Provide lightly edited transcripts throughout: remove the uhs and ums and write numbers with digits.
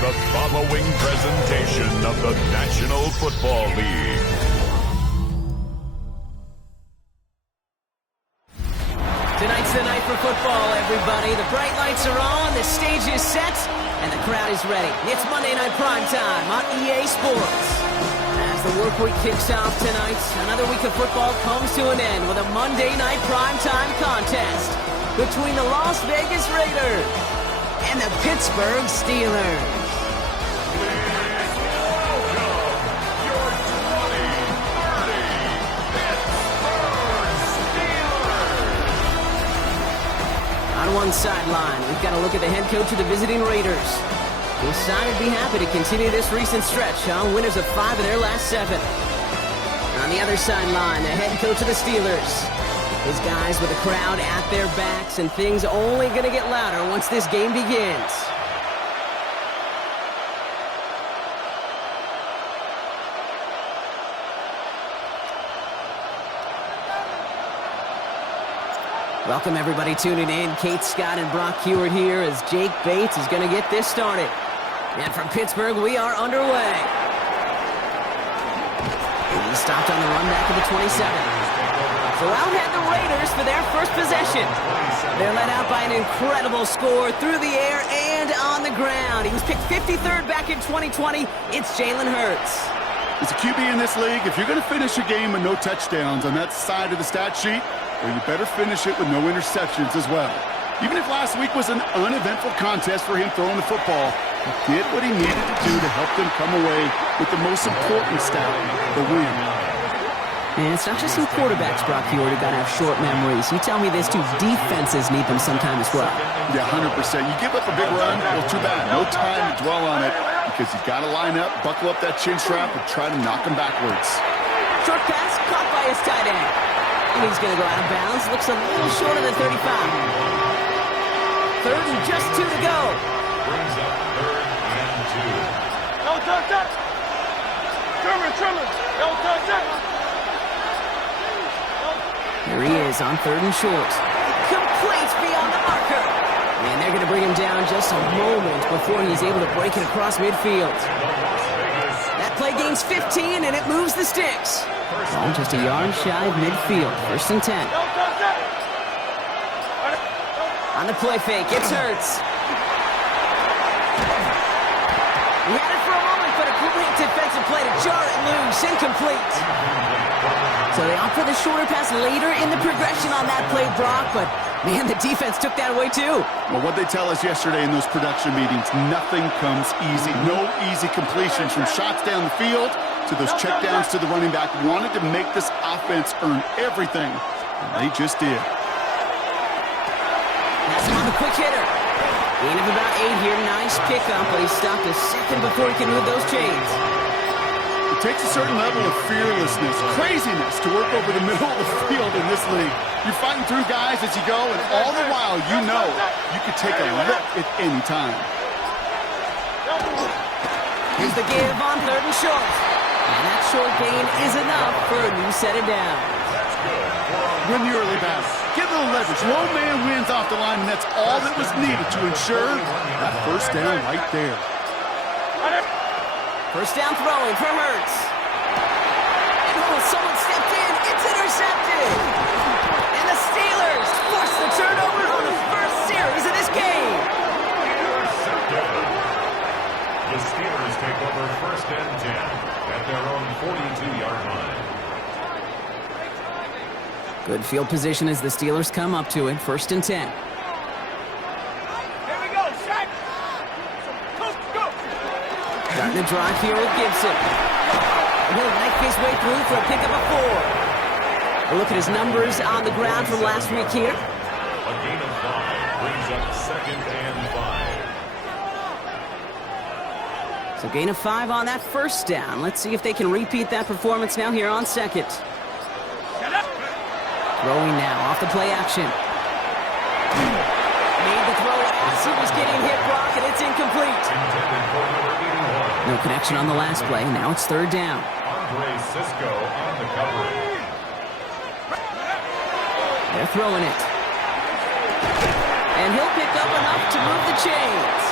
the following presentation of the National Football League. Tonight's the night for football, everybody. The bright lights are on, the stage is set, and the crowd is ready. It's Monday Night Primetime on EA Sports. As the work week kicks off tonight, another week of football comes to an end with a Monday Night Primetime contest between the Las Vegas Raiders and the Pittsburgh Steelers. On one sideline, we've got to look at the head coach of the visiting Raiders. His side would be happy to continue this recent stretch, winners of 5 of their last 7. On the other sideline, the head coach of the Steelers. His guys with the crowd at their backs, and things only going to get louder once this game begins. Welcome, everybody, tuning in. Kate Scott and Brock Heward here as Jake Bates is going to get this started. And from Pittsburgh, we are underway. He stopped on the run back of the 27. So out head the Raiders for their first possession. They're led out by an incredible score through the air and on the ground. He was picked 53rd back in 2020. It's Jalen Hurts. As a QB in this league, if you're going to finish a game with no touchdowns on that side of the stat sheet, well, you better finish it with no interceptions as well. Even if last week was an uneventful contest for him throwing the football, he did what he needed to do to help them come away with the most important stat, the win. And it's not just some quarterbacks, Brock Heward, who got to have short memories. You tell me this too, defenses need them sometime as well. Yeah, 100%. You give up a big run, well, too bad. No time to dwell on it because you got to line up, buckle up that chin strap, and try to knock them backwards. Short pass caught by his tight end. And he's going to go out of bounds. Looks a little shorter than 35. Third and just 2 to go. Brings up 3rd and 2. No touch that. Trimmer. No touch that. Here he is on 3rd and short. Complete beyond the marker. And they're going to bring him down just a moment before he's able to break it across midfield. That play gains 15, and it moves the sticks. Ball just a yard shy of midfield. 1st and 10. On the play fake, it's Hurts. He had it for a moment, but a great defensive play to jar it loose. Incomplete. So they opt for the shorter pass later in the progression on that play, Brock, but man, the defense took that away too. Well, what they tell us yesterday in those production meetings, nothing comes easy. No easy completions from shots down the field to those checkdowns to the running back. Wanted to make this offense earn everything, and they just did. That's him on the quick hitter. Gain of about 8 here. Nice pickup, but he stopped a second before he could move those chains. It takes a certain level of fearlessness, craziness to work over the middle of the field in this league. You're fighting through guys as you go, and all the while you know you could take a lick at any time. Here's the give on 3rd and short. And that short gain is enough for a new set of downs. Win the early battle. Get a little leverage. Low man wins off the line, and that's all that was needed to ensure that first down right there. First down throwing for Hurts. And someone stepped in. It's intercepted. And the Steelers force the turnover on the first series of this game. The Steelers take over 1st and 10 at their own 42-yard line. Good field position as the Steelers come up to it. 1st and 10. Starting to drive here with Gibson. He'll make his way through for a pickup of 4. A look at his numbers on the ground from last week here. A gain of 5 brings up 2nd and 5. So gain of 5 on that first down. Let's see if they can repeat that performance now here on 2nd. Throwing now off the play action. Made the throw as he was getting hit, Brock, and it's incomplete. No connection on the last play. Now it's 3rd down. Cisco on the coverage. They're throwing it. And he'll pick up enough to move the chains.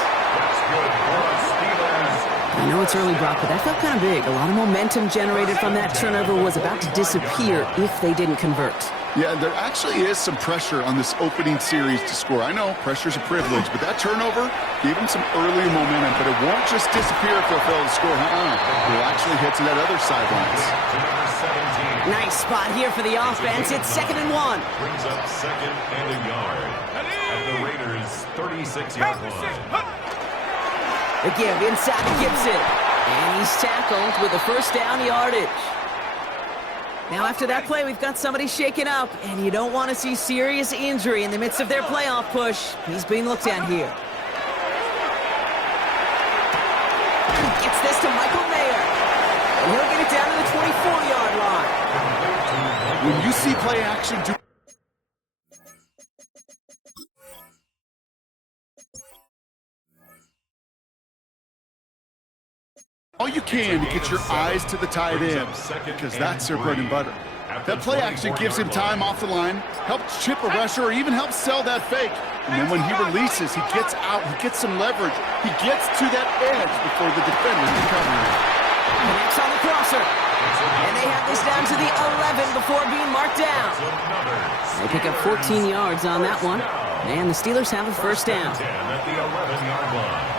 good for the Steelers. I know it's early, Brock, but that felt kind of big. A lot of momentum generated from that turnover was about to disappear if they didn't convert. Yeah, there actually is some pressure on this opening series to score. I know pressure's a privilege, but that turnover gave them some early momentum, but it won't just disappear if they'll fail to score. We'll actually head to that other sidelines. Number 17. Nice spot here for the offense. It's 2nd and 1. Brings up 2nd and a yard. At the Raiders' 36-yard line. The give inside to Gibson. And he's tackled with a first down yardage. Now after that play, we've got somebody shaken up, and you don't want to see serious injury in the midst of their playoff push. He's being looked at here. Gets this to Michael Mayer. And he'll get it down to the 24-yard line. When you see play action do all you can to get your eyes to the tight end, because that's their bread and butter. That play action gives him time off the line, helps chip a rusher, or even helps sell that fake. And then when he releases, he gets out, he gets some leverage. He gets to that edge before the defender can cover him. Connects on the crosser. And they have this down to the 11 before being marked down. They pick up 14 yards on that one. And the Steelers have a first down. At the 11-yard line.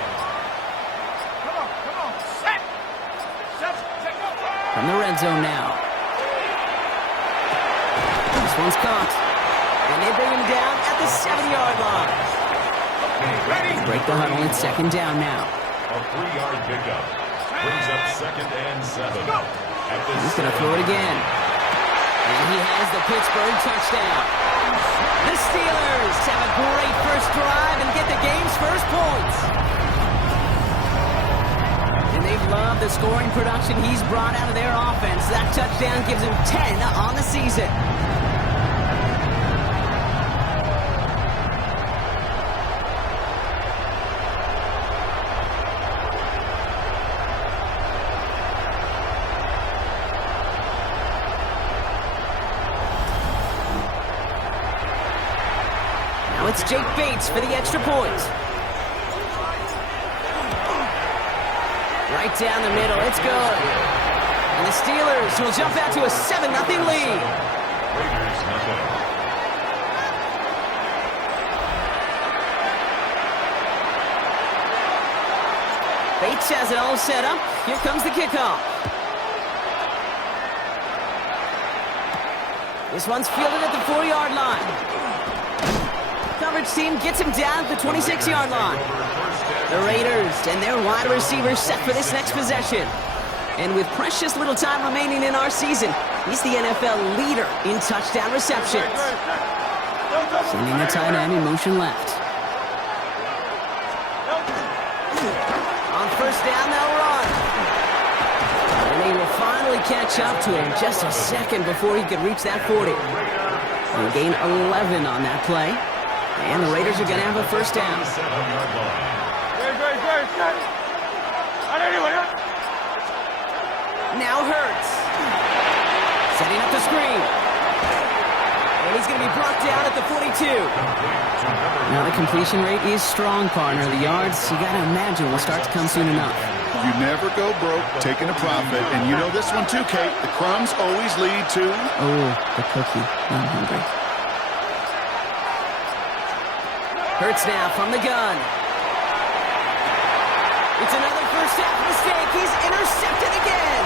From the red zone now. This one's caught. And they bring him down at the 7-yard line. Break the huddle. It's 2nd down now. A 3-yard pickup. Brings up 2nd and 7. He's going to throw it again. And he has the Pittsburgh touchdown. The Steelers have a great first drive and get the game's first points. And they've loved the scoring production he's brought out of their offense. That touchdown gives him 10 on the season. Now it's Jake Bates for the extra point. Right down the middle, it's good. And the Steelers will jump out to a 7-0 lead. Raiders nothing. Bates has it all set up. Here comes the kickoff. This one's fielded at the 4-yard line. Coverage team gets him down at the 26-yard line. The Raiders and their wide receivers set for this next possession. And with precious little time remaining in our season, he's the NFL leader in touchdown receptions. Sending the tight end in motion left. On first down, they'll run. And they will finally catch up to him just a second before he could reach that 40. They gain 11 on that play. And the Raiders are going to have a first down. Now Hurts. Setting up the screen. And he's going to be brought down at the 42. Now the completion rate is strong, partner. The yards, you got to imagine, will start to come soon enough. You never go broke taking a profit. And you know this one too, Kate. The crumbs always lead to... Oh, the cookie. I'm hungry. Hurts now from the gun. It's another first half mistake. He's intercepted again.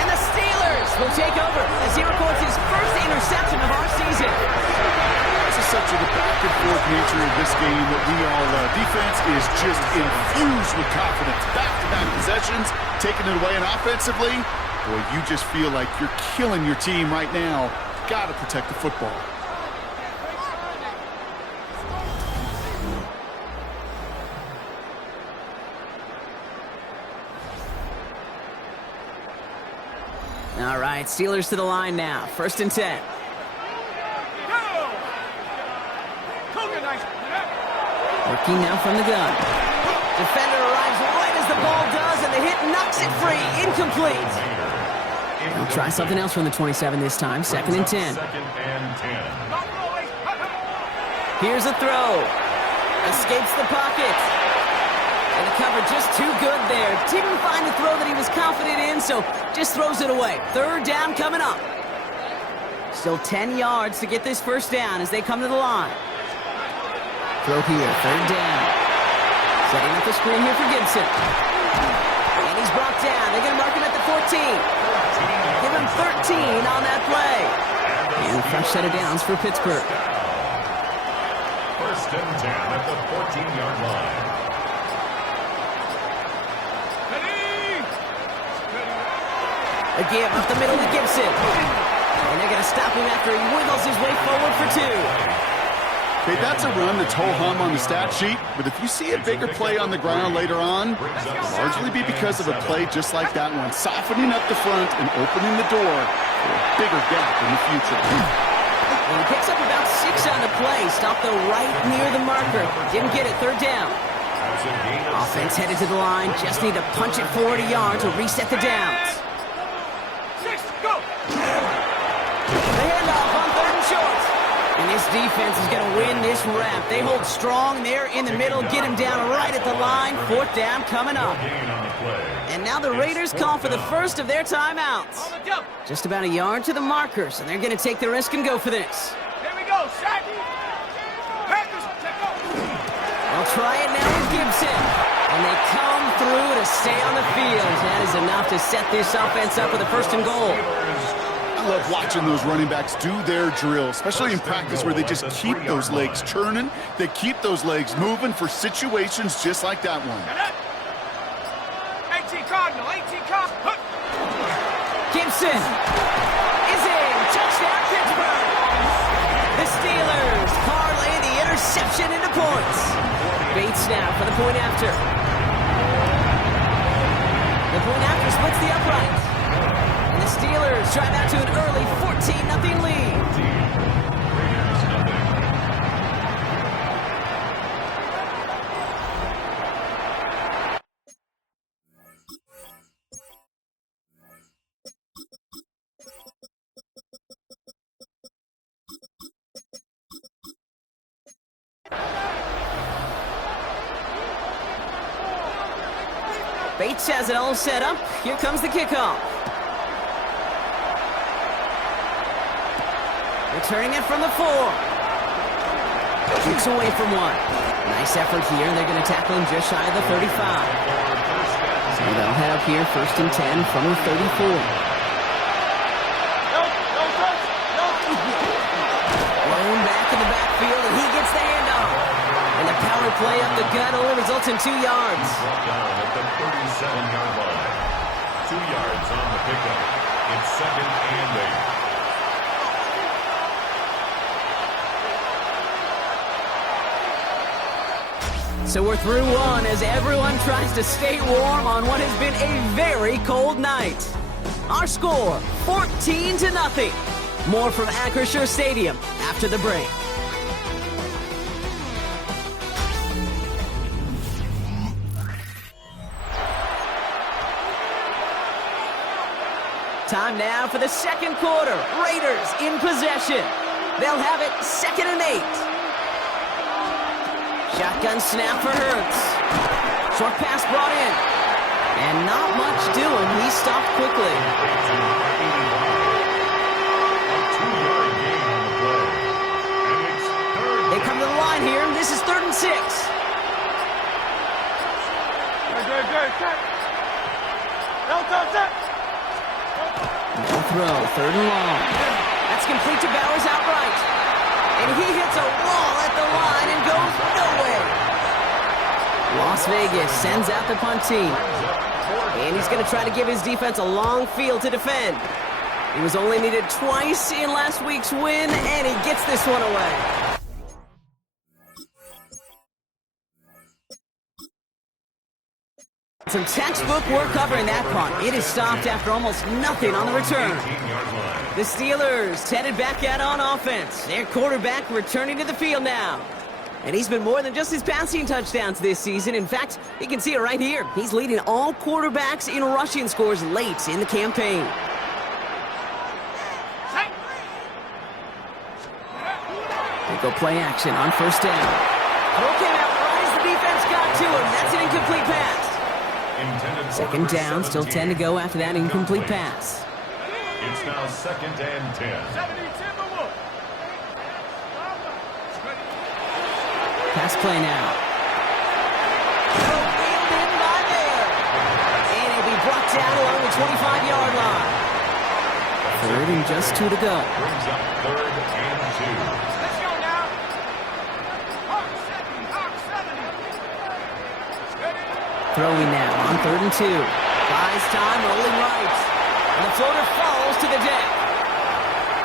And the Steelers will take over as he records his first interception of our season. This is such a back-and-forth nature of this game that we all love. Defense is just infused with confidence. Back-to-back possessions, taking it away, and offensively, boy, you just feel like you're killing your team right now. Got to protect the football. All right, Steelers to the line now. 1st and 10. Working now from the gun. Defender arrives right as the ball does, and the hit knocks it free. Incomplete. They'll try something else from the 27 this time. 2nd and 10. Second and 10. Here's a throw. Escapes the pocket. And the cover just too good there. Didn't find the throw that he was confident in, so just throws it away. Third down coming up. Still 10 yards to get this first down as they come to the line. Throw here, third down. Setting up the screen here for Gibson. And he's brought down. They're going to mark him at the 14. Give him 13 on that play. And a fresh set of downs for Pittsburgh. First and 10 at the 14-yard line. Again, up the middle to Gibson. And they're going to stop him after he wiggles his way forward for 2. Okay, that's a run that's ho-hum on the stat sheet, but if you see a bigger play on the ground later on, it'll largely be because of a play just like that one, softening up the front and opening the door for a bigger gap in the future. Well, he picks up about 6 on the play. Stopped though right near the marker. Didn't get it. Third down. Offense headed to the line. Just need to punch it 40 yards to reset the downs. 6, go! The handoff on third and short. And this defense is going to win this rap. They hold strong there in the middle. Get him down right at the line. Fourth down coming up. And now the Raiders call for the first of their timeouts. Just about a yard to the markers, and they're going to take the risk and go for this. Here we go, set! Packers, take over! They'll try it now with Gibson. And they come through to stay on the field. That is enough to set this offense up with a first and goal. I love watching those running backs do their drill, especially in practice where they just keep those legs turning. They keep those legs moving for situations just like that one. 18 Cardinal, 18 Cardinal. Gibson is in. Touchdown, Pittsburgh. The Steelers parlay the interception into points. Bates now for the point after. The point after splits the upright. And the Steelers drive out to an early 14-0 lead. Bates has it all set up. Here comes the kickoff. Returning it from the 4. Kicks away from 1. Nice effort here, and they're going to tackle him just shy of the 35. So they'll have here first and 10 from the 34. Blown back in the backfield, and he gets the handoff. And the power play up the gut only results in 2 yards. Brought down at the 37-yard line. 2 yards on the pickup. It's second and 8. So we're through one as everyone tries to stay warm on what has been a very cold night. Our score, 14-0. More from Acrisure Stadium after the break. Time now for the second quarter. Raiders in possession. They'll have it second and 8. Shotgun snap for Hurts. Short pass brought in. And not much doing. He stopped quickly. They come to the line here, and this is 3rd and 6. No throw, 3rd and long. That's complete to Bowers outright. And he hits a wall at the line and goes nowhere. Las Vegas sends out the punt team. And he's going to try to give his defense a long field to defend. He was only needed twice in last week's win, and he gets this one away. Some textbook work covering that punt. It is stopped after almost nothing on the return. The Steelers headed back out on offense. Their quarterback returning to the field now. And he's been more than just his passing touchdowns this season. In fact, you can see it right here. He's leading all quarterbacks in rushing scores late in the campaign. They go play action on first down. Throw came out right as the defense got to him. That's an incomplete pass. Intended for Second number down, still 10 to go after that incomplete pass. It's now 2nd and 10. Pass play now. Wheeled in by there. And it'll be brought down along the 25-yard line. 3rd and just 2 to go. Brings up 3rd and 2. Let's go now. Hawk 70. Throwing now on 3rd and 2. Buys time, rolling right. And the floater falls to the deck.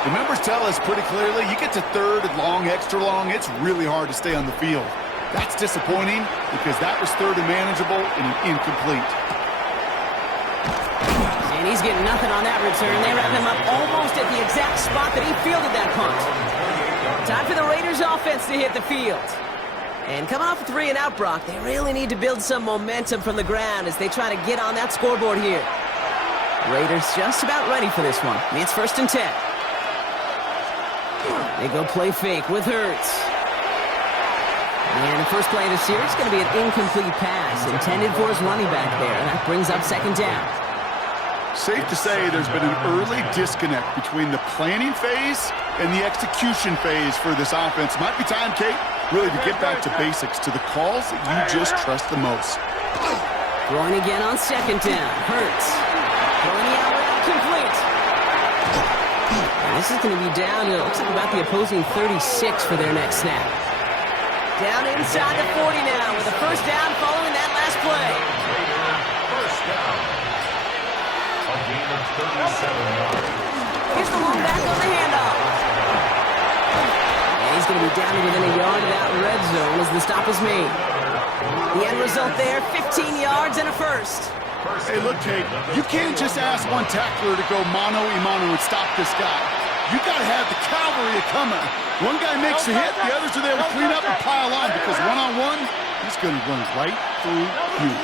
The numbers tell us pretty clearly, you get to 3rd and long, extra long, it's really hard to stay on the field. That's disappointing because that was 3rd and manageable and an incomplete. And he's getting nothing on that return. They wrap him up almost at the exact spot that he fielded that punt. Time for the Raiders offense to hit the field. And coming off a 3 and out, Brock, they really need to build some momentum from the ground as they try to get on that scoreboard here. Raiders just about ready for this one. It's 1st and 10. They go play fake with Hurts. And the first play of the series is going to be an incomplete pass intended for his running back there. And that brings up 2nd down. Safe to say there's been an early disconnect between the planning phase and the execution phase for this offense. Might be time, Kate, really to get back to basics, to the calls that you just trust the most. Throwing again on 2nd down. Hurts. Throwing the outlet complete. And this is going to be down to, it looks like about the opposing 36 for their next snap. Down inside the 40 now with a 1st down following that last play. First down. A gain of 37 yards. Here's the long back on the handoff. And he's going to be down to within a yard of that red zone as the stop is made. The end result there, 15 yards and a first. Hey, look, Kate, you can't just ask one tackler to go mano-a-mano and stop this guy. You got to have the cavalry coming. One guy makes a hit, the others are there to clean up and pile on because one-on-one, he's going to run right through you.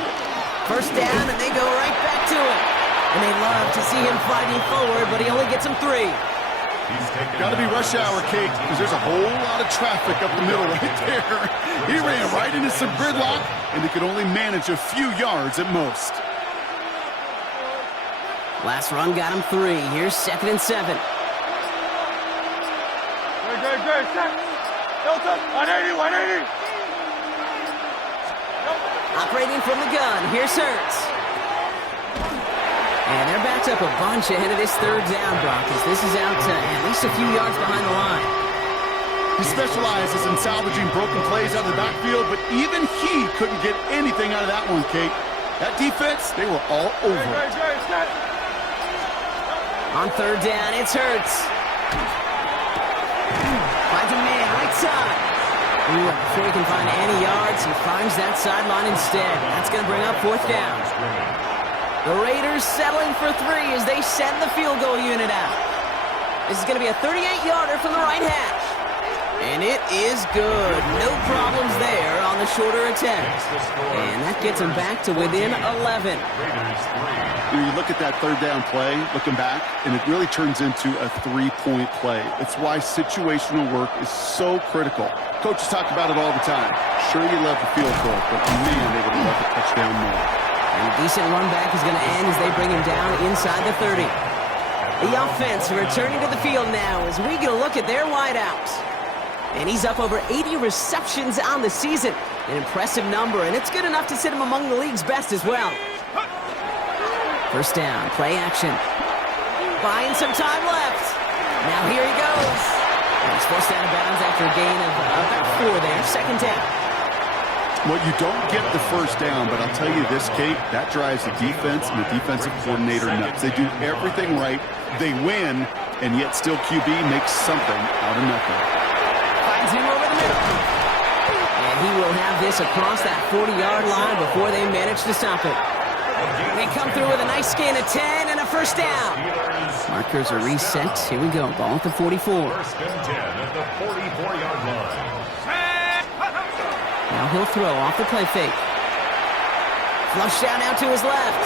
First down, and they go right back to it. And they love to see him fighting forward, but he only gets them 3. Got to be rush hour, Kate, because there's a whole lot of traffic up the middle right there. He ran right into some gridlock, and he could only manage a few yards at most. Last run got him 3. Here's 2nd and 7. Great. Delta, 180. Operating from the gun, here's Hurts. And they're backed up a bunch ahead of this 3rd down, Brock, as this is out to at least a few yards behind the line. He specializes in salvaging broken plays out of the backfield, but even he couldn't get anything out of that one, Kate. That defense, they were all over it. On 3rd down, it's Hurts. Finds a man, right side. Ooh, before he can find any yards, he finds that sideline instead. That's going to bring up 4th down. The Raiders settling for 3 as they send the field goal unit out. This is going to be a 38-yarder from the right hash. And it is good. No problems there on the shorter attempt. And that gets them back to within 11. You look at that 3rd down play, looking back, and it really turns into a 3-point play. It's why situational work is so critical. Coaches talk about it all the time. Sure, you love the field goal, but man, they would love the touchdown more. And a decent run back is going to end as they bring him down inside the 30. The offense returning to the field now as we get a look at their wideouts. And he's up over 80 receptions on the season. An impressive number, and it's good enough to sit him among the league's best as well. First down, play action. Buying some time left. Now here he goes. And he's forced out of bounds after a gain of about 4 there. 2nd down. Well, you don't get the first down, but I'll tell you this, Kate, that drives the defense and the defensive coordinator nuts. They do everything right, they win, and yet still QB makes something out of nothing. Finds him over the middle. And he will have this across that 40-yard line before they manage to stop it. They come through with a nice gain of 10 and a first down. Markers are reset. Here we go. Ball at the 44. 1st and 10 at the 44-yard line. Now he'll throw off the play fake. Flush down out to his left.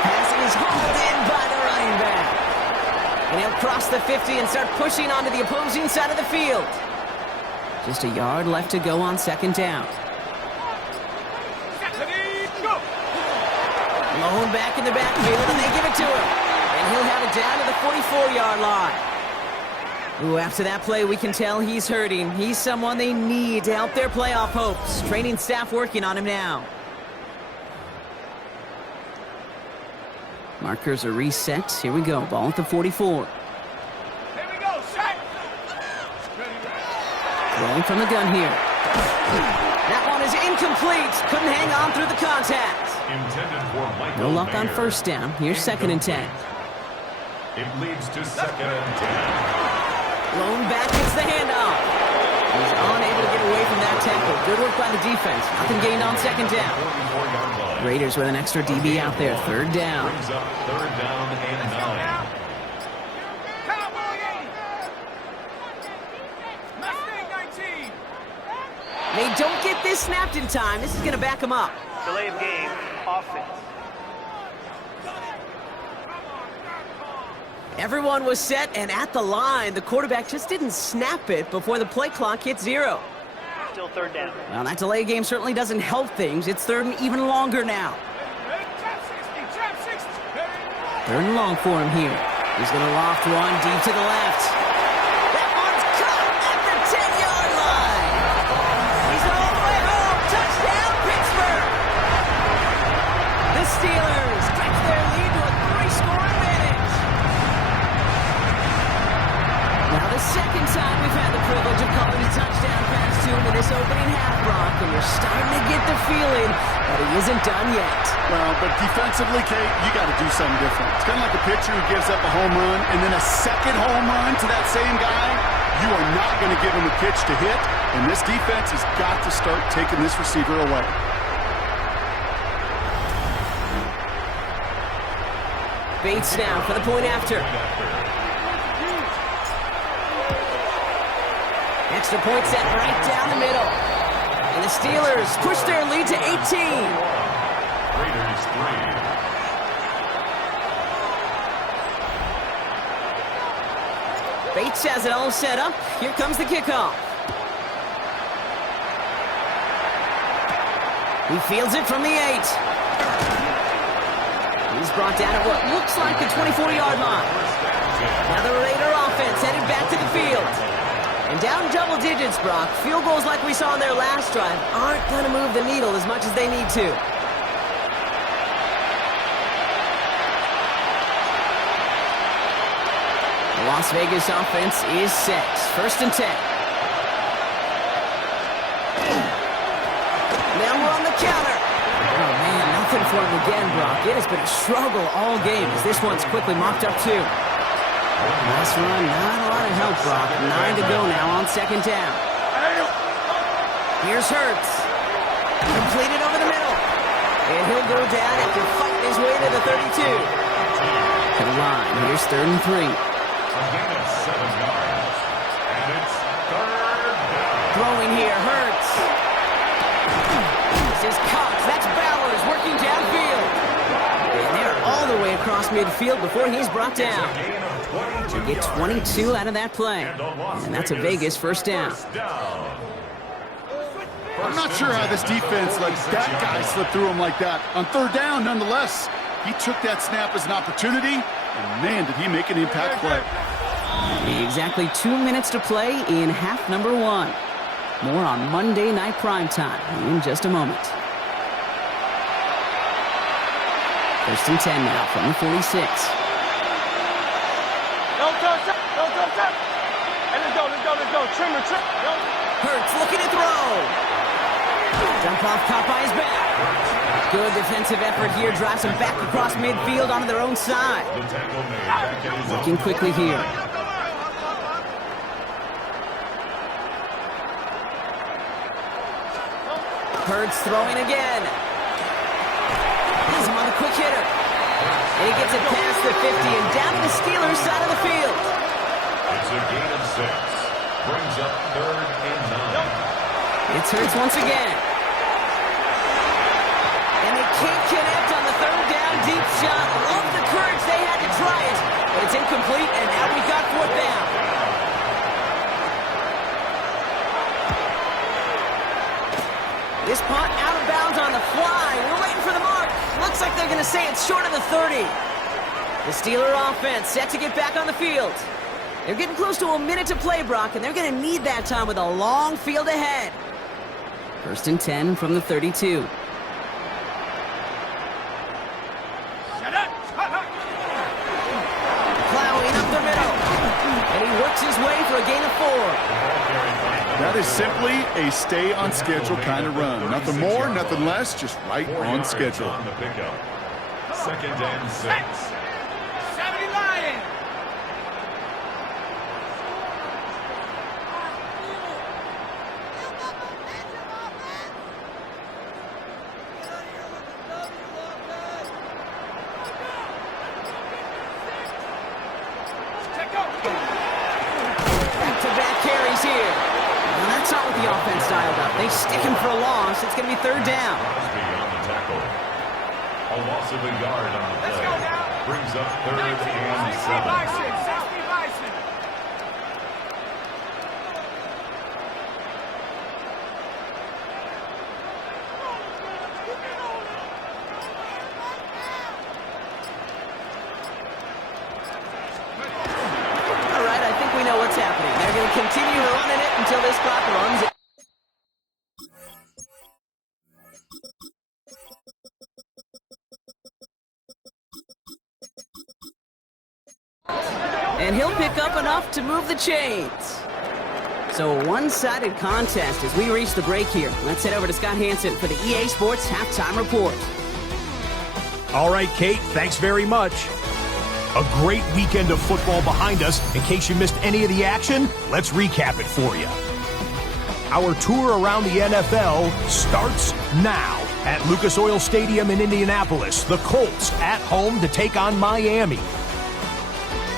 Passing is hauled in by the running back. And he'll cross the 50 and start pushing onto the opposing side of the field. Just a yard left to go on second down. Blown back in the backfield, and they give it to him. And he'll have it down to the 44-yard line. Ooh, after that play, we can tell he's hurting. He's someone they need to help their playoff hopes. Training staff working on him now. Markers are reset. Here we go. Ball at the 44. Here we go, set. Throwing from the gun here. That one is incomplete. Couldn't hang on through the contact. Intended for Michael No luck on Mayer. first down. Here's second and 10. It leads to second and 10. Blown back, gets the handoff. He's unable to get away from that tackle. Good work by the defense. Nothing gained on second down. 44-yard line. Raiders with an extra DB out there. Third down. Brings up third down and 9. They don't get this snapped in time. This is going to back them up. Delay of game, offense. Everyone was set and at the line. The quarterback just didn't snap it before the play clock hit 0. Still third down. Well, that delay game certainly doesn't help things. It's third and even longer now. Third and long for him here. He's going to loft one deep to the left. That one's caught at the 10-yard line. He's all the way home. Touchdown, Pittsburgh. The Steelers stretch their lead to a 3-score advantage. Now the second time we've had the privilege of calling a touchdown pass to him in this opening half, Brock, and you're starting to get the feeling that he isn't done yet. Well, but defensively, Kate, you got to do something different. It's kind of like a pitcher who gives up a home run and then a second home run to that same guy. You are not going to give him a pitch to hit, and this defense has got to start taking this receiver away. Bates now for the point after. Extra point set right down the middle. And the Steelers push their lead to 18. Raiders 3. Bates has it all set up. Here comes the kickoff. He fields it from the 8. He's brought down at what looks like the 24-yard line. Now the Raider offense headed back to the field. And down double digits, Brock. Field goals like we saw in their last drive aren't going to move the needle as much as they need to. The Las Vegas offense is set. First and 10. Now we're on the counter. Oh, man, nothing for him again, Brock. It has been a struggle all game as this one's quickly mopped up, too. Nice run, not a lot of help, Brock. 9 to go now on second down. Here's Hurts. Completed over the middle. And he'll go down after fighting his way to the 32. To the line, here's third and 3. Again at 7 yards. And it's third down. Throwing here, Hurts. This is Cox. That's Bowers working downfield. And they're all the way across midfield before he's brought down. They get 22 out of that play. And that's a Vegas first down. I'm not sure how this defense let that guy slip through him like that. On third down, nonetheless, he took that snap as an opportunity, and man, did he make an impact play. Exactly 2 minutes to play in half number 1. More on Monday Night Primetime in just a moment. First and 10 now from the 46. Don't touch. Hey, let's go. Trim. Hurts looking to throw. Dump off caught by his back. Good defensive effort here. Drives him back across midfield onto their own side. The tackle made back at his own. Looking quickly here. Hurts throwing again. He's him on the quick hitter. And he gets it past the 50 and down to the Steelers' side of the field. It's a gain of 6. Brings up third and 9. It's Hurts once again. And they can't connect on the third down deep shot. Love the courage they had to try it, but it's incomplete, and now we've got fourth down. This punt out of bounds on the fly. We're waiting for the mark. Looks like they're going to say it's short of the 30. The Steeler offense set to get back on the field. They're getting close to a minute to play, Brock, and they're going to need that time with a long field ahead. 1st and 10 from the 32. Plowing up the middle. And he works his way for a gain of 4. That is simply a stay-on-schedule kind of run. Nothing more, nothing less, just right on schedule. On the pickup. 2nd and 6. 70 Lions. Back-to-back carries here. Well, that's not what the offense dialed up. They stick him for a loss. It's going to be 3rd down. Crosby on the tackle. A loss of a yard on the play. Brings up 3rd and 7. All right, I think we know what's happening. They're going to continue running it until this clock runs out. And he'll pick up enough to move the chains. So a one-sided contest as we reach the break here. Let's head over to Scott Hansen for the EA Sports Halftime Report. All right, Kate, thanks very much. A great weekend of football behind us. In case you missed any of the action, let's recap it for you. Our tour around the NFL starts now at Lucas Oil Stadium in Indianapolis. The Colts at home to take on Miami.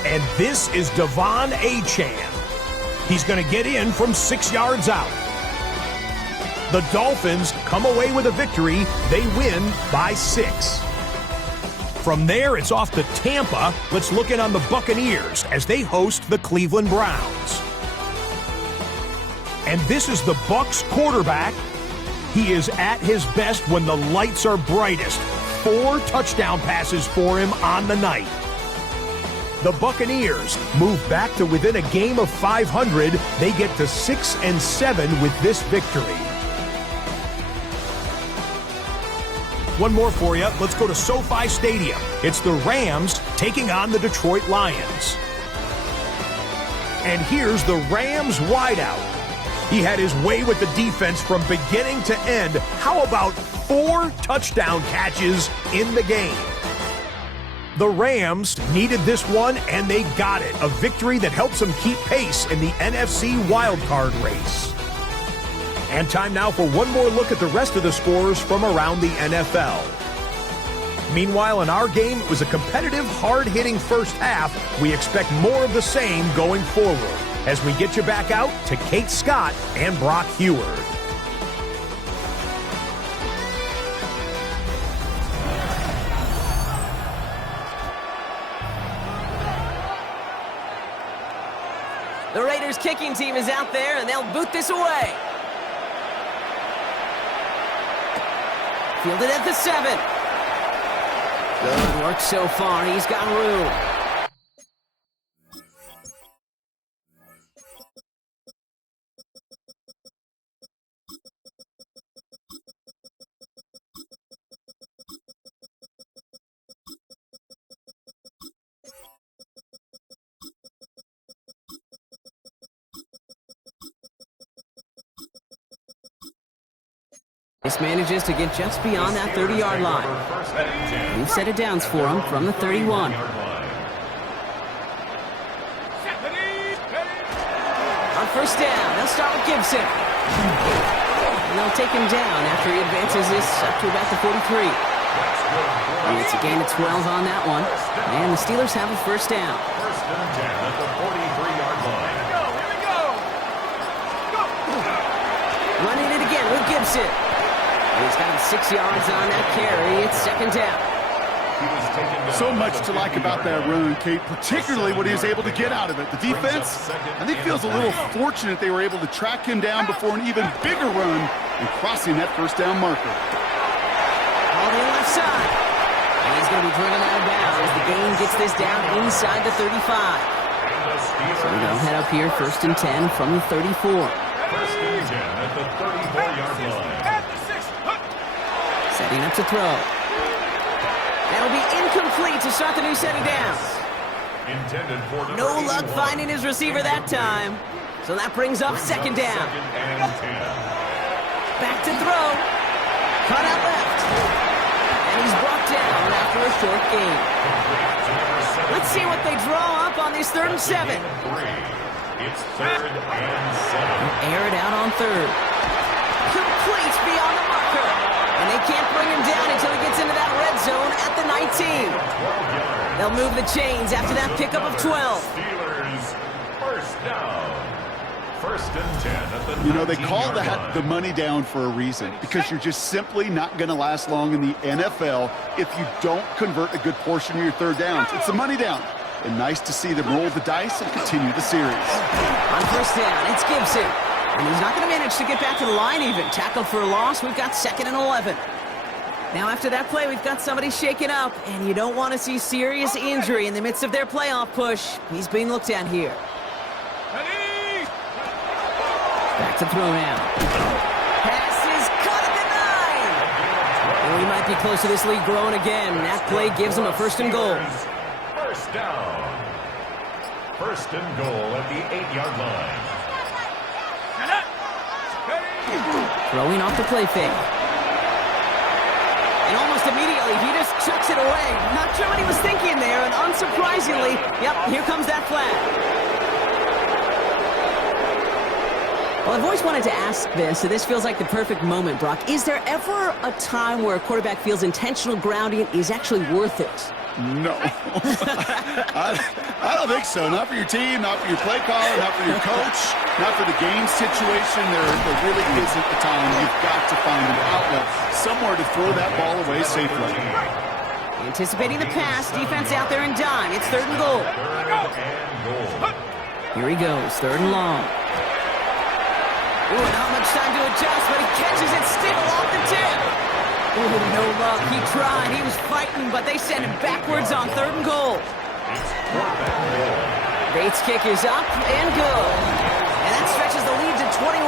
And this is Devon Achane. He's going to get in from 6 yards out. The Dolphins come away with a victory. They win by 6. From there, it's off to Tampa. Let's look in on the Buccaneers as they host the Cleveland Browns. And this is the Bucs quarterback. He is at his best when the lights are brightest. 4 touchdown passes for him on the night. The Buccaneers move back to within a game of 500. They get to 6-7 with this victory. One more for you. Let's go to SoFi Stadium. It's the Rams taking on the Detroit Lions. And here's the Rams wideout. He had his way with the defense from beginning to end. How about 4 touchdown catches in the game? The Rams needed this one, and they got it. A victory that helps them keep pace in the NFC wildcard race. And time now for one more look at the rest of the scores from around the NFL. Meanwhile, in our game, it was a competitive, hard-hitting first half. We expect more of the same going forward as we get you back out to Kate Scott and Brock Heward. The Raiders kicking team is out there, and they'll boot this away. Fielded at the 7. Good work so far. He's got room. This manages to get just beyond that 30-yard line. New set of downs for him from the 31. On first down, they'll start with Gibson. And they'll take him down after he advances this up to about the 43. And it's a gain of 12 on that one. And the Steelers have a first down. First and 10 at the 43-yard line. Running it again with Gibson. And he's got him 6 yards on that carry. It's second down. So much to like about that run, Kate, particularly what he was able to get out of it. The defense, I think, feels a little fortunate they were able to track him down before an even bigger run and crossing that first down marker. On the left side. And he's going to be driven out of bounds. The gain gets this down inside the 35. So they'll head up here, 1st and 10 from the 34. 1st and 10 at the 34-yard line. Setting up to throw. That'll be incomplete to start the new set of downs. Intended for No luck finding his receiver that time. So that brings up 2nd down. 2nd and 10. Back to throw. Cut out left. And he's brought down after a short gain. Let's see what they draw up on this 3rd and 7. It's 3rd and 7. Air it out on 3rd. Complete beyond the marker. And they can't bring him down until he gets into that red zone at the 19. They'll move the chains after that pickup of 12. Steelers, 1st down. 1st and 10 at the You know, they call that the money down for a reason, because you're just simply not going to last long in the NFL if you don't convert a good portion of your 3rd downs. It's the money down. And nice to see them roll the dice and continue the series. On 1st down, it's Gibson. And he's not going to manage to get back to the line even. Tackled for a loss. We've got 2nd and 11. Now after that play, we've got somebody shaken up. And you don't want to see serious injury in the midst of their playoff push. He's being looked at here. Back to throw now. Pass is caught at the 9. And we might be close to this lead growing again. That play gives him a 1st and goal. 1st down. 1st and goal at the 8-yard line. Throwing off the play fake. And almost immediately, he just chucks it away. Not sure what he was thinking there, and unsurprisingly, yep, here comes that flag. Well, I've always wanted to ask this, so this feels like the perfect moment, Brock. Is there ever a time where a quarterback feels intentional grounding is actually worth it? No. I don't think so. Not for your team, not for your play caller, not for your coach, not for the game situation. There really isn't a time. You've got to find an outlet, somewhere to throw that ball away safely. Anticipating the pass, defense out there in dime. It's 3rd and goal. Here he goes, 3rd and long. Ooh, not much time to adjust, but he catches it still off the tip. Ooh, no luck. He tried. He was fighting, but they send him backwards on 3rd and goal. Bates' kick is up and good. And that stretches the lead to 21.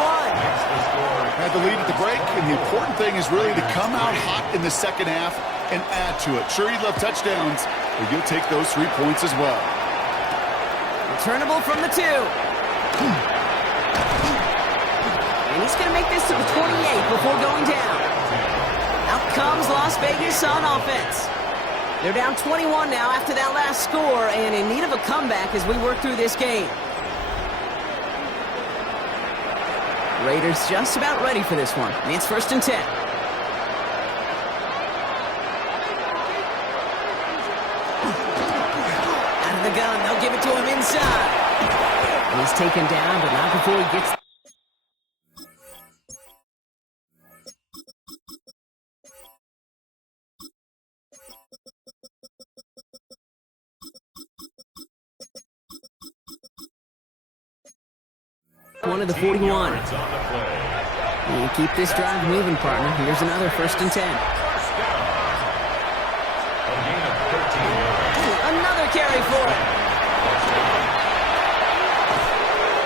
Had the lead at the break, and the important thing is really to come out hot in the 2nd half and add to it. Sure, you'd love touchdowns, but you'll take those 3 points as well. Returnable from the 2. And he's going to make this to the 28 before going down. Out comes Las Vegas on offense. They're down 21 now after that last score and in need of a comeback as we work through this game. Raiders just about ready for this one. It's 1st and 10. Out of the gun, they'll give it to him inside. And he's taken down, but not before he gets... one of the 41. And keep this drive moving, partner. Here's another 1st and 10. Another carry for it.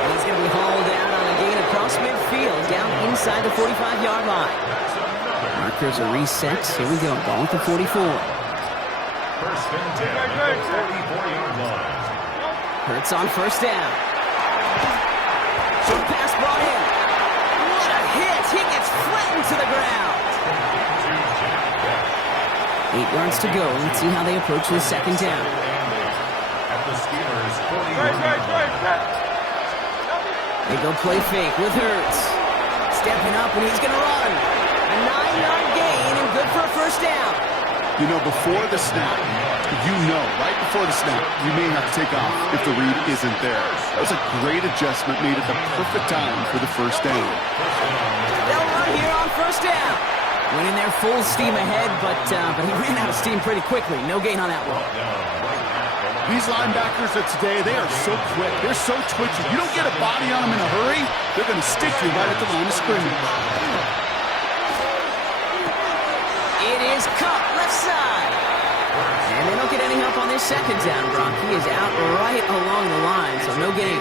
And he's going to be hauled down on a gain across midfield, down inside the 45-yard line. Markers are reset. Here we go. Ball at the 44. 1st and 10 at the 44-yard line. Hurts on 1st down. Short pass brought in. What a hit. He gets flattened to the ground. 8 yards to go. Let's see how they approach this 2nd down. At the Steelers' 40-yard line. They go play fake with Hurts. Stepping up, and he's going to run. A 9-yard gain and good for a 1st down. You know, before the snap, right before the snap, you may have to take off if the read isn't there. That was a great adjustment made at the perfect time for the 1st down. They'll run here on 1st down. Went in there full steam ahead, but he ran out of steam pretty quickly. No gain on that one. These linebackers of today, they are so quick. They're so twitchy. You don't get a body on them in a hurry, they're going to stick you right at the line of scrimmage. It is cut left side. And they don't get any help on this second down, Brock. He is out right along the line, so no gain.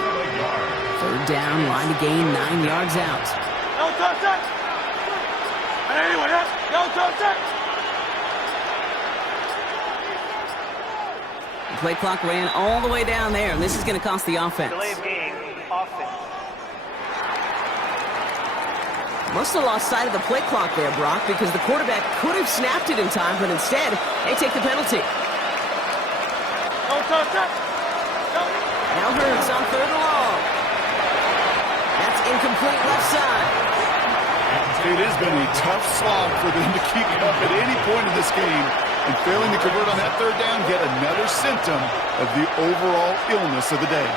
Third down, line to gain, 9 yards out. No touch it. Anyway, no touch it. The play clock ran all the way down there, and this is going to cost the offense. Delay of game, offense. Must have lost sight of the play clock there, Brock, because the quarterback could have snapped it in time, but instead, they take the penalty. No touch it. No. Now Hurts on third and long. That's incomplete left side. It has been a tough slog for them to keep up at any point in this game. And failing to convert on that third down, yet another symptom of the overall illness of the day.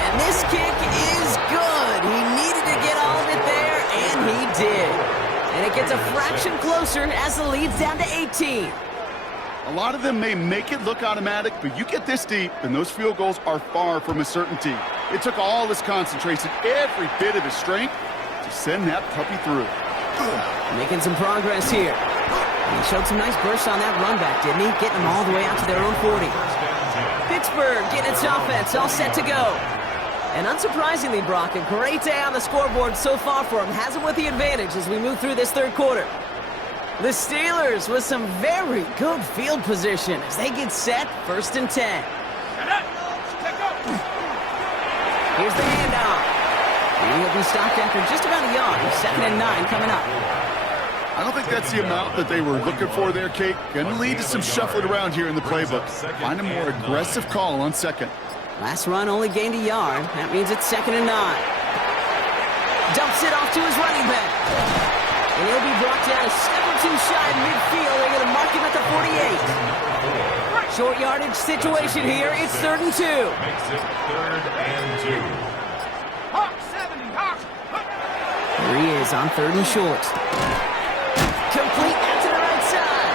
And this kick is good. He needed to get all of it there, and he did. And it gets a fraction closer as the lead's down to 18. A lot of them may make it look automatic, but you get this deep, and those field goals are far from a certainty. It took all his concentration, every bit of his strength, to send that puppy through. Making some progress here. And he showed some nice bursts on that run back, didn't he? Getting them all the way out to their own 40. Pittsburgh getting its offense all set to go. And unsurprisingly, Brock, a great day on the scoreboard so far for him. Has him with the advantage as we move through this third quarter. The Steelers with some very good field position as they get set, 1st and 10. Here's the handoff. And he'll be stopped after just about a yard. 2nd and 9 coming up. I don't think that's the amount that they were looking for there, Kate. Going to lead to some shuffling around here in the playbook. Find a more aggressive call on second. Last run only gained a yard. That means it's 2nd and 9. Dumps it off to his running back. And he'll be brought down a step or two shy of midfield. They're going to mark him at the 48. Short yardage situation here. It's 3rd and 2. Makes it 3rd and 2. Here he is on 3rd and short. Complete out to the right side.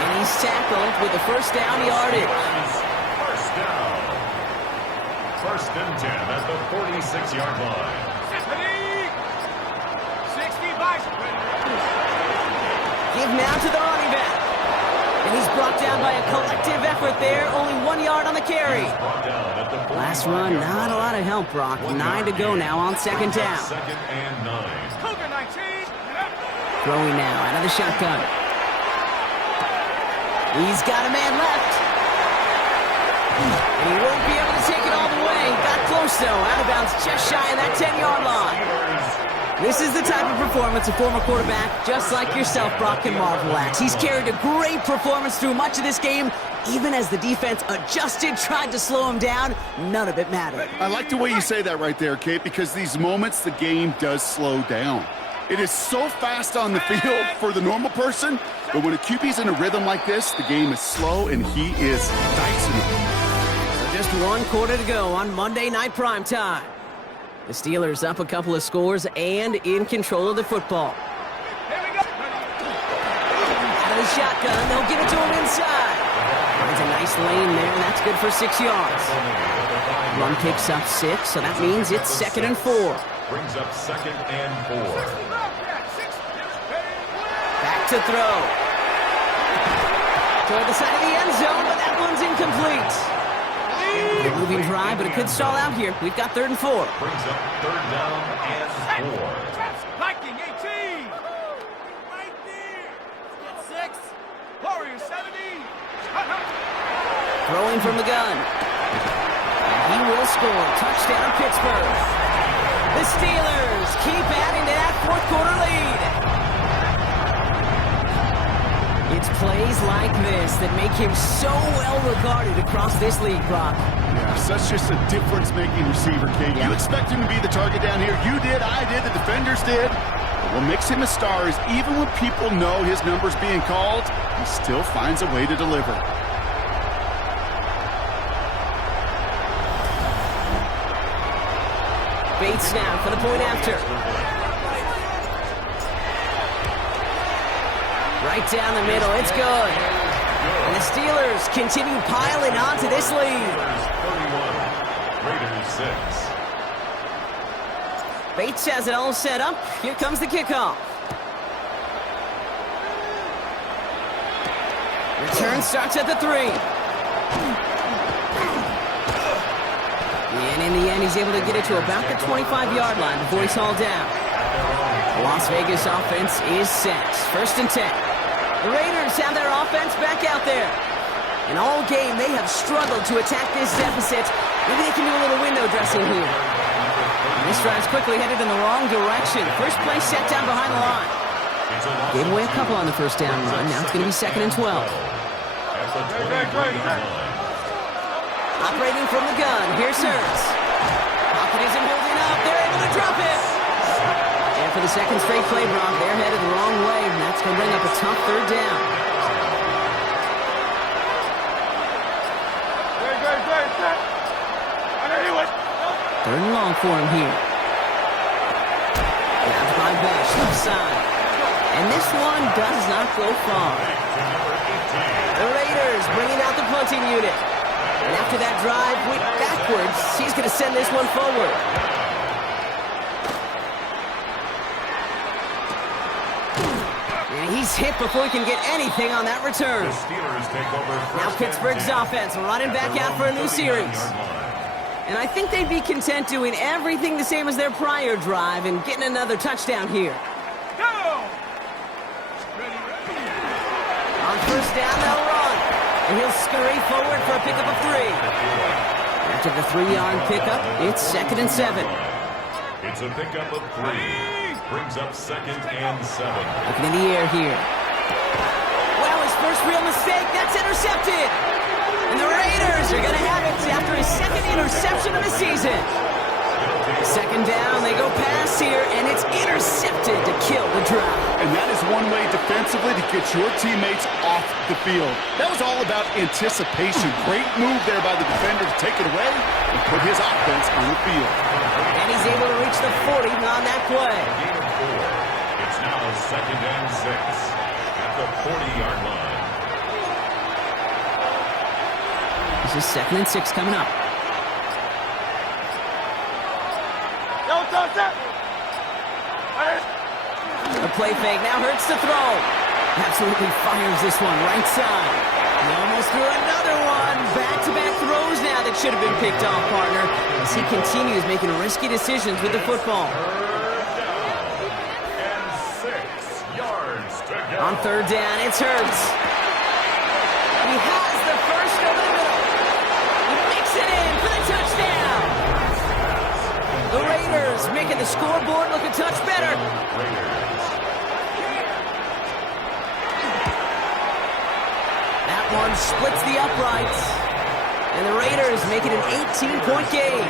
And he's tackled with the first down yardage. First down. 1st and 10 at the 46-yard line. Give now to the running back. And he's brought down by a collective effort there. Only 1 yard on the carry. Last run, not a lot of help, Brock. 9 to go now on 2nd down. 2nd and 9. Throwing now out of the shotgun. He's got a man left. And he won't be able to take it all the way. Got close, though. Out of bounds just shy of that 10-yard line. This is the type of performance a former quarterback, just like yourself, Brock, can marvel at. He's carried a great performance through much of this game. Even as the defense adjusted, tried to slow him down, none of it mattered. I like the way you say that right there, Kate, because these moments the game does slow down. It is so fast on the field for the normal person, but when a QB's in a rhythm like this, the game is slow and he is dicing it. Just 1 quarter to go on Monday Night Primetime. The Steelers up a couple of scores and in control of the football. Out of the shotgun, they'll give it to him inside. Finds a nice lane there, and that's good for 6 yards. Run picks up 6, so that means it's 2nd and 4. Brings up 2nd and 4. Back to throw. Toward the side of the end zone, but that one's incomplete. A moving drive, but it could stall out here. We've got 3rd and 4. Brings up 3rd down and 4. Viking 18. Right there. Get 6. Warrior 70. Throwing from the gun. And he will score. Touchdown, Pittsburgh. The Steelers keep adding to that 4th quarter lead. It's plays like this that make him so well regarded across this league, Brock. Yeah, such just a difference-making receiver, Kate. Yeah. You expect him to be the target down here. You did, I did, the defenders did. But what makes him a star is even when people know his number's being called, he still finds a way to deliver. Bates now for the point after. Right down the middle. It's good. And the Steelers continue piling onto this lead. 31, Raiders 6. Bates has it all set up. Here comes the kickoff. Return starts at the 3. And in the end, he's able to get it to about the 25-yard line before he's hauled down. The Las Vegas offense is set. 1st and 10. The Raiders have their offense back out there. And all game, they have struggled to attack this deficit. Maybe they can do a little window dressing here. And this drive's quickly headed in the wrong direction. First play set down behind the line. Gave away a couple on the first down run. Now it's going to be 2nd and 12. Operating from the gun. Here's Hurts. Pocket isn't holding up. They're able to drop it. And for the second straight play, Brock, they're headed the wrong way. And that's going to bring up a tough 3rd down. Third and long for him here. Grabbed by Bash, left side. And this one does not go far. The Raiders bringing out the punting unit. And after that drive went backwards, he's going to send this one forward. And he's hit before he can get anything on that return. The Steelers take over. Now Pittsburgh's offense running back out for a new series. And I think they'd be content doing everything the same as their prior drive and getting another touchdown here. On 1st down, they'll run. And he'll scurry forward for a pickup of 3. After the 3-yard pickup, it's 2nd and 7. It's a pickup of 3. Brings up 2nd and 7. Looking in the air here. Well, his first real mistake, that's intercepted. And the Raiders are going to have it after his 2nd interception of the season. 2nd down, they go pass here, and it's intercepted to kill the drive. And that is one way defensively to get your teammates off the field. That was all about anticipation. Great move there by the defender to take it away and put his offense on the field. And he's able to reach the 40 on that play. Gain of 4. It's now 2nd and 6 at the 40-yard line. This is 2nd and 6 coming up. A play fake now Hurts to throw. Absolutely fires this one right side. He almost threw another one. Back-to-back throws now that should have been picked off, partner, as he continues making risky decisions with the football. And 6 yards to go. On 3rd down, it's Hurts. He has the first over the middle. He makes it in for the touchdown. The Raiders making the scoreboard look a touch better. That one splits the uprights. And the Raiders make it an 18-point game.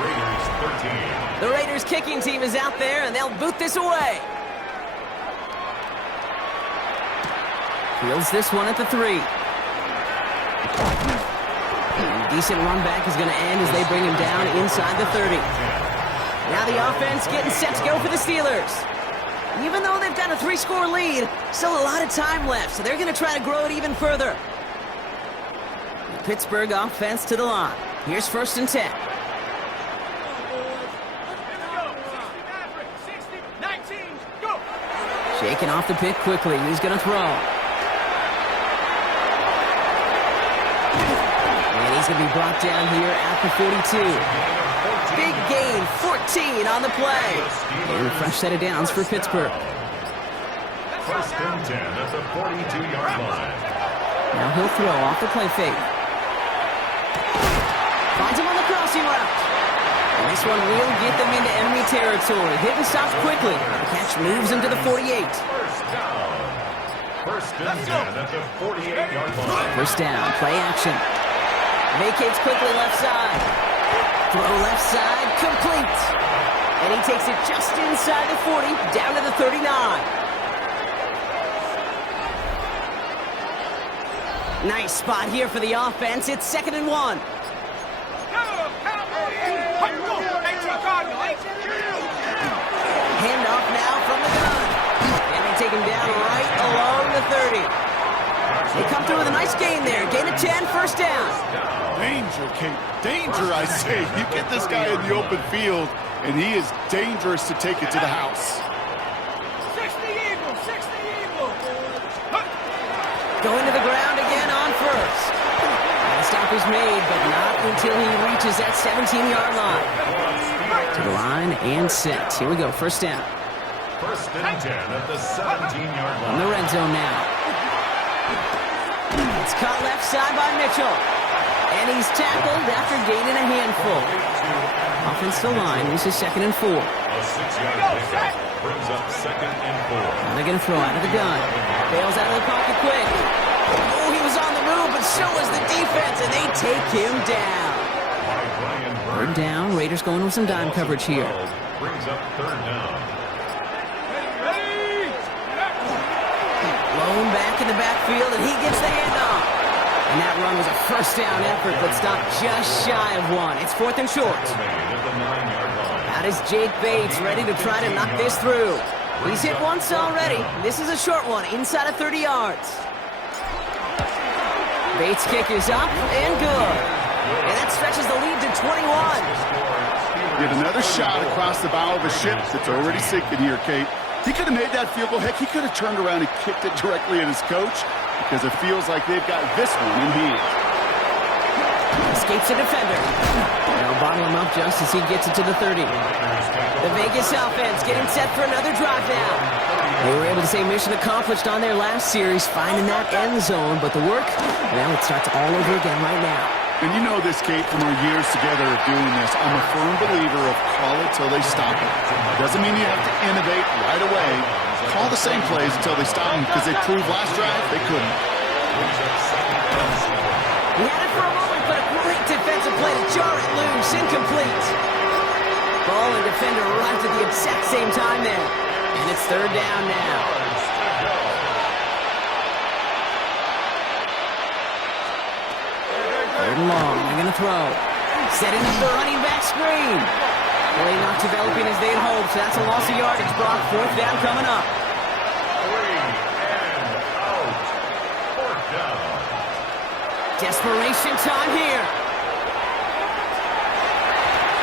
Raiders 13. The Raiders kicking team is out there, and they'll boot this away. Fields this one at the 3. Decent run back is going to end as they bring him down inside the 30. Now the offense getting set to go for the Steelers. Even though they've got a 3-score lead, still a lot of time left, so they're going to try to grow it even further. The Pittsburgh offense to the line. Here's 1st and 10. Shaking off the pick quickly. He's going to throw. And he's going to be brought down here at the 42. Big gain, 14 on the play. And a fresh set of downs for Pittsburgh. 1st and 10 at the 42-yard line. Now he'll throw off the play fake. Finds him on the crossing route. And this one will get them into enemy territory. Hit and stops quickly. The catch moves him to the 48. 1st down. 1st and 10 at the 48-yard line. 1st down, play action. Vacates quickly left side. Throw left side, complete. And he takes it just inside the 40, down to the 39. Nice spot here for the offense. It's 2nd and 1. Hand off now from the gun. And they take him down right along through with a nice gain there. Gain of 10, first down. Danger, Kate. Danger, I say. You get this guy in the open field, and he is dangerous to take it to the house. 60 Eagles, 60 Eagles. Going to the ground again on first. And the stop is made, but not until he reaches that 17-yard line. To the line and set. Here we go, first down. First and 10 at the 17-yard In the line. red zone now. It's caught left side by Mitchell. And he's tackled after gaining a handful. Offensive line, this is 2nd and 4. A 6-yard pickup brings up 2nd and 4. Now they're going to throw out of the gun. Bails out of the pocket quick. Oh, he was on the move, but so was the defense, and they take him down. By Brian Third down, Raiders going with some dime coverage here. Brings up 3rd down. Blown back in the backfield, and he gets the handoff. And that run was a first down effort, but stopped just shy of one. It's 4th and short. Made at the 9-yard line. Out is Jake Bates, ready to try to knock this through. He's hit once already. This is a short one, inside of 30 yards. Bates' kick is up and good. And that stretches the lead to 21. Get another shot across the bow of a ship that's already sinking here, Kate. He could have made that field goal. Heck, he could have turned around and kicked it directly at his coach because it feels like they've got this one in hand. Escapes a defender. They'll bottle him up just as he gets it to the 30. The Vegas offense getting set for another drive now. They were able to say mission accomplished on their last series, finding that end zone, but the work, well, it starts all over again right now. And you know this, Kate, from our years together of doing this. I'm a firm believer of call it till they stop it. Doesn't mean you have to innovate right away. Call the same plays until they stop them because they proved last drive they couldn't. He had it for a moment, but a great defensive play to jar it loose, incomplete. Ball and defender arrived at the exact same time there. And it's 3rd down now. Third and long, they're going to throw. Setting up the running back screen. Play not developing as they'd hoped, so that's a loss of yardage. Brock, 4th down coming up. 3 and out. 4th down. Desperation time here.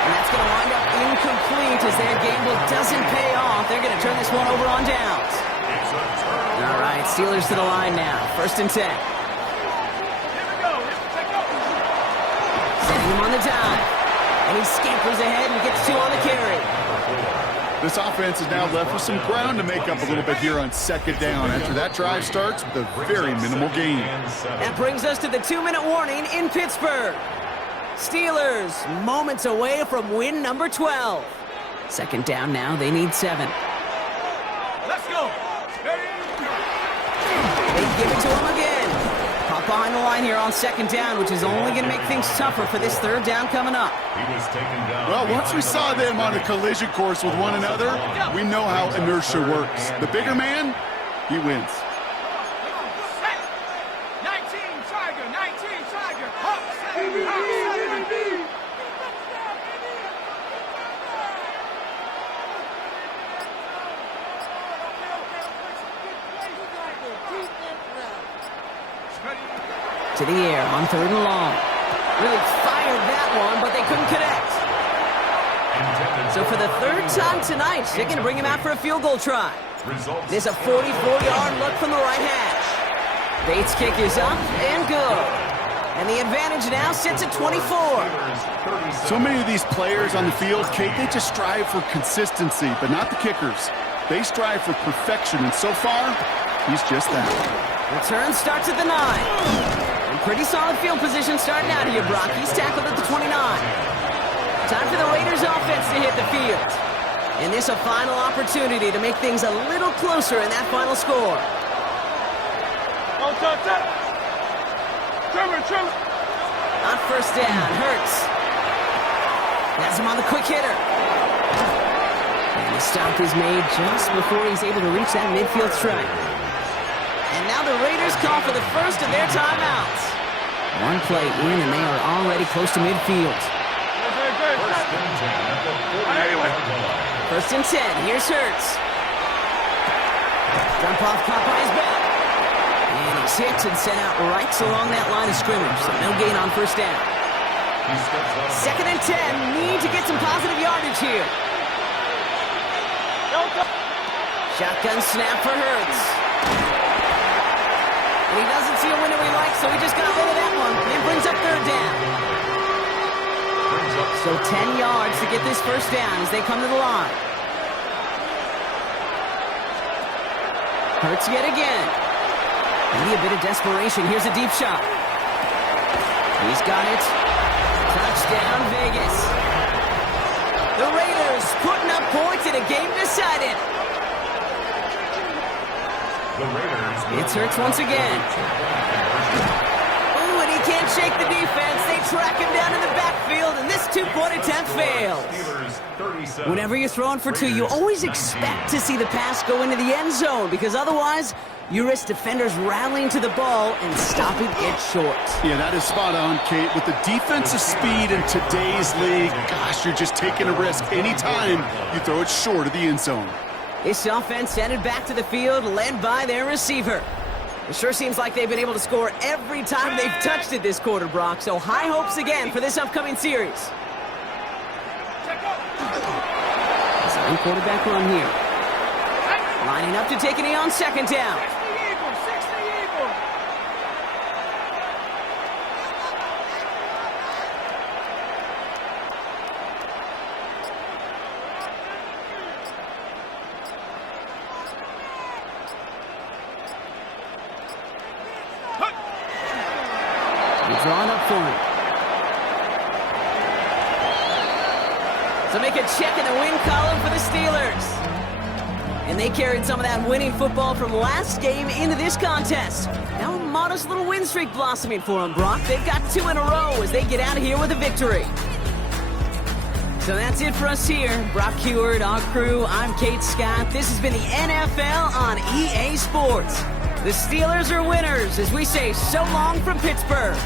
And that's going to wind up incomplete as their gamble doesn't pay off. They're going to turn this one over on downs. It's a turnover. All right, Steelers to the line now. 1st and 10. Setting him on the dive. And he scampers ahead and gets 2 on the carry. This offense is now left with some ground to make up a little bit here on 2nd down after that drive starts with a very minimal gain. That brings us to the 2-minute warning in Pittsburgh. Steelers moments away from win number 12. 2nd down now, they need 7. Let's go. They give it to him again. Pop behind the line here on 2nd down, which is only going to make things tougher for this 3rd down coming up. He was taken down. Well, once we saw them on a collision course with one another, we know how inertia works. The bigger man, he wins. 19 Tiger, 19 Tiger. Hawk 7, To the air on 3rd and long. Really fired that one, but they couldn't connect. So for the 3rd time tonight, they're going to bring him out for a field goal try. This is a 44-yard look from the right hash. Bates' kick is up and good. And the advantage now sits at 24. So many of these players on the field, Kate, they just strive for consistency, but not the kickers. They strive for perfection, and so far, he's just that. Return starts at the 9. And pretty solid field position starting out here, Brock. He's tackled at the 29. Time for the Raiders offense to hit the field. And this a final opportunity to make things a little closer in that final score. Go, Trimmer. On 1st down, Hurts. Has him on the quick hitter. And the stop is made just before he's able to reach that midfield strike. And now the Raiders call for the first of their timeouts. One play in, and they are already close to midfield. First and 10. Here's Hurts. Dump off caught by his back. And he He's hit and sent out right along that line of scrimmage, so no gain on first down. Second and 10, need to get some positive yardage here. Shotgun snap for Hurts. And he doesn't see a window he likes, so he just got rid of that one. And brings up third down. So 10 yards to get this first down as they come to the line. Hurts yet again. Maybe a bit of desperation. Here's a deep shot. He's got it. Touchdown, Vegas. The Raiders putting up points in a game decided. It's Hurts once again. Ooh, and he can't shake the defense. They track him down in the backfield, and this two-point attempt fails. Whenever you're throwing for two, you always expect to see the pass go into the end zone, because otherwise you risk defenders rallying to the ball and stopping it short. Yeah, that is spot on, Kate. With the defensive speed in today's league, gosh, you're just taking a risk anytime you throw it short of the end zone. This offense headed back to the field, led by their receiver. It sure seems like they've been able to score every time they've touched it this quarter, Brock, so high hopes again for this upcoming series. Design quarterback run here. Lining up to take a knee on second down. Drawn up for him. So make a check in the win column for the Steelers. And they carried some of that winning football from last game into this contest. Now a modest little win streak blossoming for them, Brock. They've got 2 in a row as they get out of here with a victory. So that's it for us here. Brock Heward, our crew, I'm Kate Scott. This has been the NFL on EA Sports. The Steelers are winners as we say so long from Pittsburgh.